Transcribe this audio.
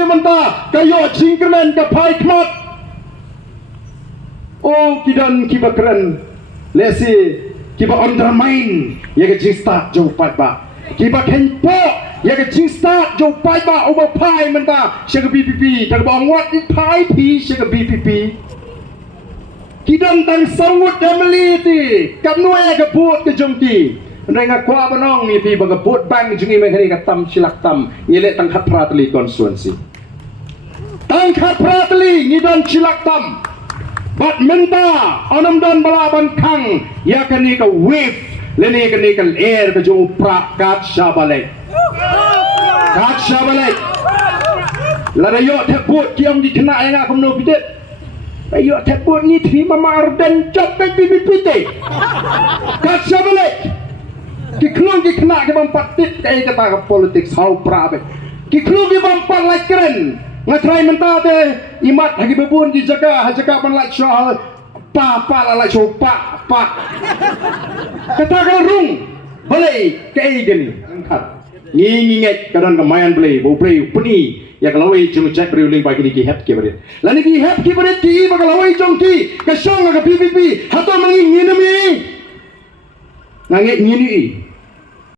dia mentah kayo jingkren ke pai kmat. Oh kidan kiba keren lesi kiba undermine ya ke jing start jo Paidbah kiba kenpo ya ke jing start jo Paidbah over pai mentah syaka BPP tak bang wat di pai pi syaka BPP kidan tang sawut dameli ti kat nuai ke put ke jongki renga kwa banong ni pi bang put bang jungi mengani ka tam silak tam ngile tang khat pratli konstituensi tang khat pratli ngidon silak tam bat menta onam don balaban Khang ya kani ka wave leni kani ka air ka jo prakat shabalek kat shabalek larayo theput kiam di kena yang aku no pidet ayo theput ni thi mama Ardent job pe pipite kat shabalek ki klung ki kena ke bang patit kai kata ka politik sau prabe ki klung ki bang pat like keren ngatrai mentah te imat lagi bebun di jaga ban like syah pa la like show pa kata rung balai kai gini angkat nginget kadang kemayan play bo play puni ya kalau wei jung cek riuling bagi ki hat ke berit lani ki hat ki berit ki bakal wei jong ki ka song ka PPP hato mangin ngini mi ngangit ngini